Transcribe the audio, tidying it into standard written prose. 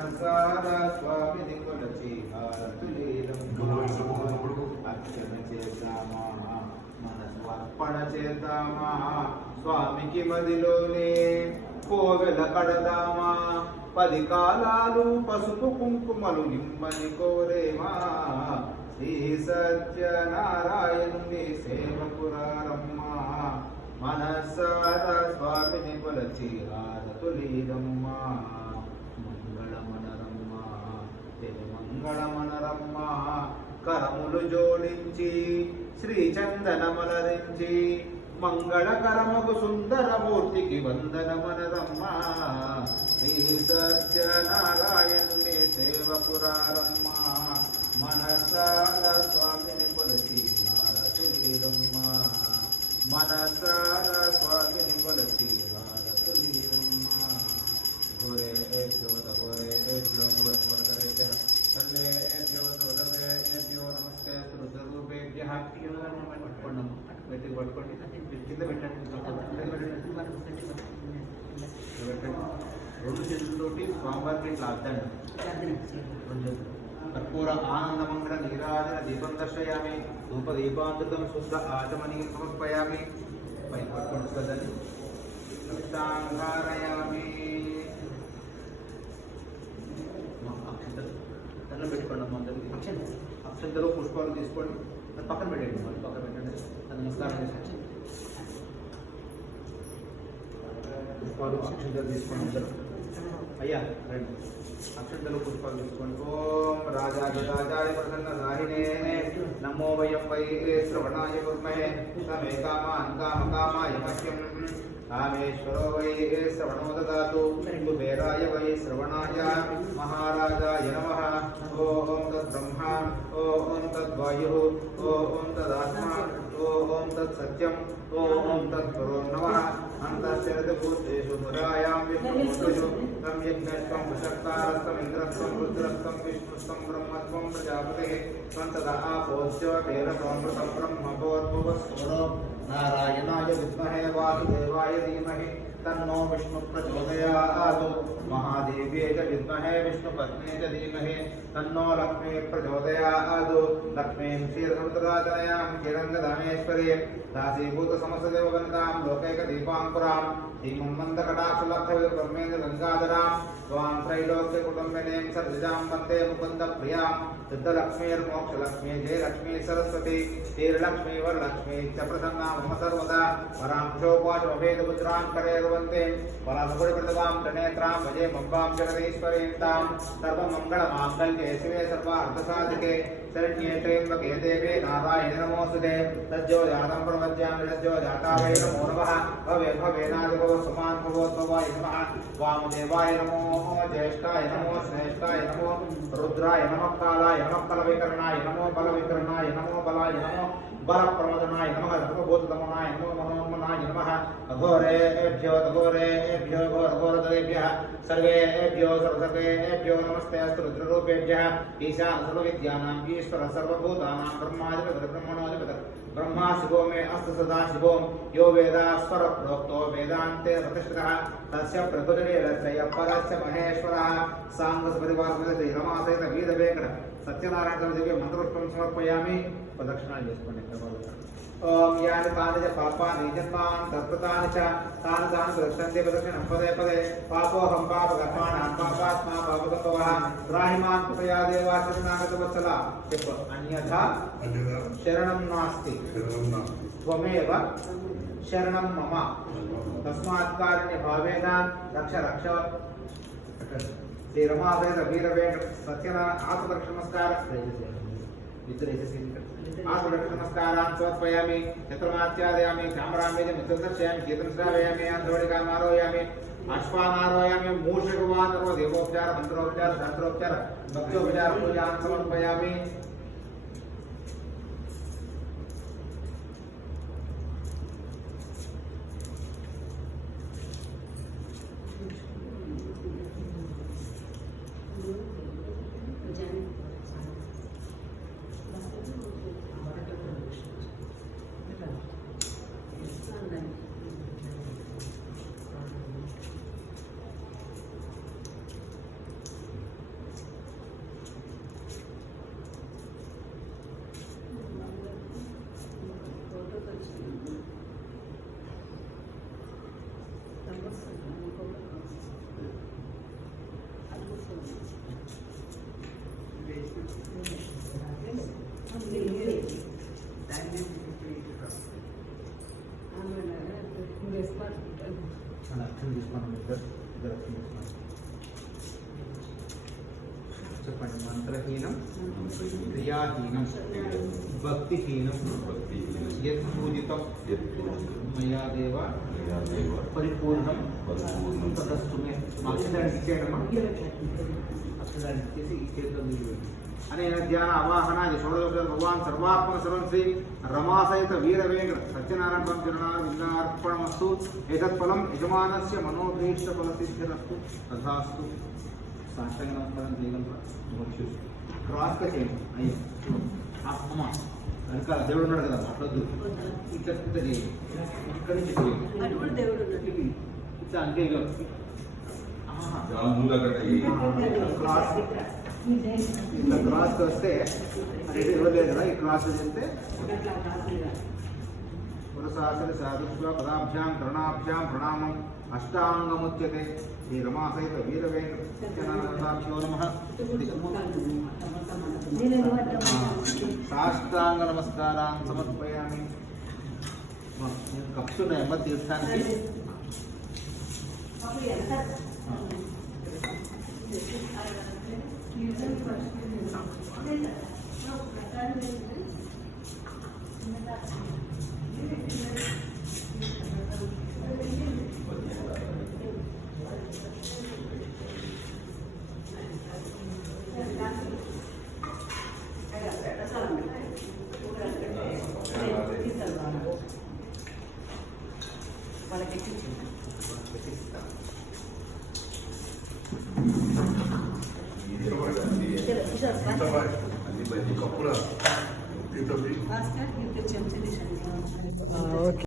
మనసార స్వామిని కొలచి అర్చన చేద్దామా, మనసు అర్పణ చేద్దామా, స్వామికి మదిలోనే కోవెల కడదామా, 10 కాలాలు పసుపు కుంకుమలు నిమ్మని కోరేమా, శ్రీ సత్యనారాయణుని సేవకురారమ్మా, మనసార స్వామిని కొలచి హారతులీదమ్మా. మంగళమనరమ్మా మంగళమనరమ్మా, కరములు జోడించి శ్రీ చందనమలరించి మంగళకరమగు సుందరమూర్తికి వందనమనరమ్మా, శ్రీ సత్యనారాయణుని సేవకురారమ్మా, మనసార స్వామిని కొలచి హారతులీదమ్మా, మనసార స్వామిని కొలచి హారతులీదమ్మా. घोरे एभ्यो तपोरेभ्यो घोरघोरतरेभ्यः सर्वेभ्यो सर्वेभ्यो नमस्ते रुद्ररूपेभ्यः. పట్టుకోండి కింద పెట్టండి. 2 చేతులతోటి స్వామివారికి ఇట్లా అద్దండి. కర్పూర ఆనందమంగళ నీరాజన దీపం దర్శయామి, ధూప దీపామృతం శుద్ధ ఆచమని సమర్పయామి. పైన పట్టుకోండి శ్రద్ధని. ధారయామి. దండం పెట్టుకోండి అమ్మ అందరికి. అక్షంతలు పుష్పాలు తీసుకోండి, అది పక్కన పెట్టండి. మళ్ళీ పక్కన పెట్టండి. అది నమస్కారం చేసి పుష్పాలు అక్షంతలు తీసుకోండి అందరూ. అయ్యా రండి. అక్షంతలు పుష్పాలు తీసుకోండి. ఓం రాజాయ ప్రసన్న రాహినే నమో వయం వై శ్రవణాయ కుర్మహే సమే కామాన్ కామకామాయ మహ్యం కామేశ్వరో వై శ్రవణో దదాతు కుబేరాయ వై శ్రవణాయ మహారాజాయ నమః. ఓం తద్బ్రహ్మ ఓం తద్వాయు ఓం తదాత్మా ఓం తత్సత్యం ఓం తత్పురో నమః. అంతఃశరదభూతేషు మురాయాం విష్ణుమూర్తిషు తం యజ్ఞస్వం వశక్తారస్తం ఇంద్రస్వం రుద్రస్వం విష్ణుస్వం బ్రహ్మస్వం ప్రజాపతిః త్వం తదా ఆపోజ్య వేదసోమృతం బ్రహ్మభోర్భువస్వరో నారాయణాయ విద్మహే వాసుదేవాయ ధీమహి తన్నో విష్ణు ప్రచోదయాత్. మహాదేవ్యే చ విద్మహే విష్ణుపత్నే చ ధీమహి తన్నో లక్ష్మీ ప్రచోదయాత్. లక్ష్మీం క్షీరసముద్రాజనయాం క్షీరంగధామేశ్వరీం దాసీభూత సమస్తదేవగణితాం లోకైక దీపాంకురాం శ్రీమన్ మందకటాక్షలబ్ధవిద బ్రహ్మేంద్ర గంగాధరాం త్వాం త్రైలోక్య కుటుంబినీం సర్వజాం వందే ముకుంద ప్రియాం. సిద్ధలక్ష్మీర్మోక్షలక్ష్మీ జయలక్ష్మీ సరస్వతి శ్రీలక్ష్మీ వరలక్ష్మీ చ ప్రసన్నా మమ సర్వదా. పరాంశోపాశమభేదపుత్రాం కరేర్వంతే పరాసుపురిప్రతిభాం త్రినేత్రాం భజే పంబాం జగదీశ్వరీం తాం. సర్వమంగళమాంగళ్యే శివే సర్వార్థసాధికే శరణ్యే త్ర్యంబకే దేవే నారాయణి నమోస్తుతే. తజ్జోజాతం ప్రపద్యామి తజ్జోజాతావై నమో నమః. భవే భవేనాదిభవ సుమాన్ భవోద్భవాయ నమః. వామదేవాయ నమో జ్యేష్ఠాయ నమో శ్రేష్ఠాయ నమో రుద్రాయ నమః. కాలాయ నమః. బలవికరణాయ నమో బలవికరణాయ నమో బలాయ నమో బలప్రమదనాయ నమః. సర్వభూతదమనాయ నమో మనోన్మనాయ నమః. అఘోరేభ్యో తఘోరేభ్యో ఘోరఘోరతరేభ్యః సర్వేభ్యో సర్వసర్వేభ్యో నమస్తే అస్తు రుద్రరూపేభ్యః. ఈశాన సర్వవిద్యానాం ఈశ్వర సర్వభూతానాం బ్రహ్మాధిపతి బ్రహ్మణోధిపతి బ్రహ్మా శివో మే అస్తు సదా శివోం. యో వేదాస్వర ప్రోక్తో వేదాంతే ప్రతిష్ఠితః తస్య ప్రకృతిరేరస్య పరస్య మహేశ్వరः. సాంగసపరివారసహిత శ్రీరమాసహిత వీరవేంకట సత్యనారాయణ దివ్య మంత్రపుష్పం సమర్పయామి. ప్రదక్షిణాలు చేసుకోండి. ఓం యాని తాని చ పాపాని జన్మాన్ తత్కృతాని చ తాని తాని ప్రదక్షిణంతే ప్రదక్షిణం పదే పదే. పాపోహం పాపకర్మాణం పాపాత్మా పాపగంభవః రాహిమాన్ కృపయా దేవా శరణాగతవత్సల. చెప్పు. అన్యథా శరణం నాస్తి త్వమేవ శరణం మమ తస్మాత్ కారుణ్య భావేన రక్ష రక్ష. శ్రీ రమాదేవ వీర వెంకట సత్యనారాయణ ఆత్మరక్ష నమస్కారం. ఆత్మరక్ష నమస్కారాన్ని సమర్పయామి. చతుర్మాత్యాదయామి చామరామేజ మిత్రదర్శయామి కీర్తన శ్రావయామి అంధవడికాన్ ఆరోహయామి అశ్వాన్ ఆరోహయామి. మూషకవాన్ దేవోపచార మంత్రోపచార శాస్త్రోపచార భక్తోపచార పూజాన్ సమర్పయామి. చెప్పండి. మంత్రహీనం, క్రియాహీనం, భక్తిహీనం, యత్ పూజితం మయా దేవ పరిపూర్ణం తదస్తు మే. అక్షరాన్ని ఇచ్చేయడమ్మా, అక్షరాన్ని ఇచ్చేసి ఈ చేతిలో నీళ్ళు అనేన ధ్యాన అవాహనాయ షోడశ భగవాన్ సర్వాత్మక సర్వం శ్రీ రమాసహిత వీరవేంకట సత్యనారాయణ స్వామి చరణార్పణమస్తు. ఏతత్ఫలం యజమానస్య మనోభీష్ట ఫల సిద్ధిరస్తు తథాస్తు. సాష్టాంగ నమస్కారం చేయగలరా? క్రాస్గా చేయండి. అయ్యో అమ్మ వెనకాల దేవుడు ఉన్నాడు కదా, అట్లొద్దు. ఇట్లా ఇట్లా చేయండి. ఇక్కడి నుంచి చేయండి. ఇట్లా అంతే క్రాస్ ఇట్లా క్రాస్ వస్తే అది ఇవ్వలేదు కదా. ఈ క్రాస్ చేస్తే పురసాసన సాధుష్వ పదాభ్యాం కరుణాభ్యాం ప్రణామం అష్టాంగముచ్యతే. శ్రీ రమాసహిత వీరవేంకట సత్యనారాయణాభ్యో నమః. సాష్టాంగ నమస్కారాన్ని సమర్పయామి. కప్స్ ఉన్నాయమ్మ తీర్థానికి. కప్పుల